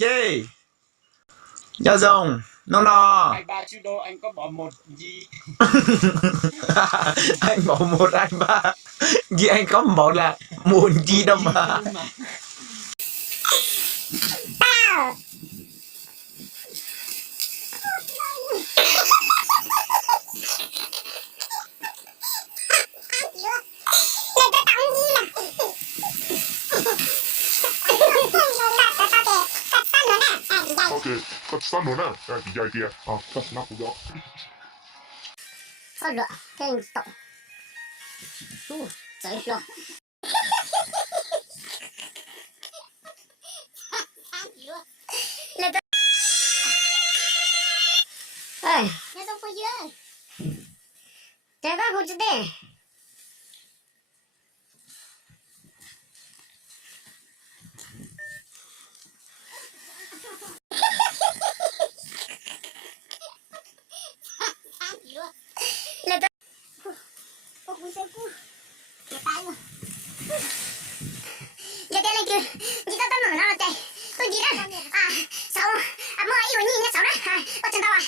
Gì? Giao dùng. No. 23 chữ đô anh có bỏ một gì? Anh bỏ một anh ba. Vì anh có một là muốn gì đâu mà. Ok, quest'anno non è di idea. Ah, questo è un po'. Allora, tento. Sei lo. Nó đâu có dơ. Trời có hụt đây. Là ta. Ô cú xem cú. Cái tay mà. Giờ đây là kìa. Chị tao mở nó là chạy. Tôi gì đó. À, sao? À, mua ai yêu nhìn nhá, sao đó. À, bắt chân tao à.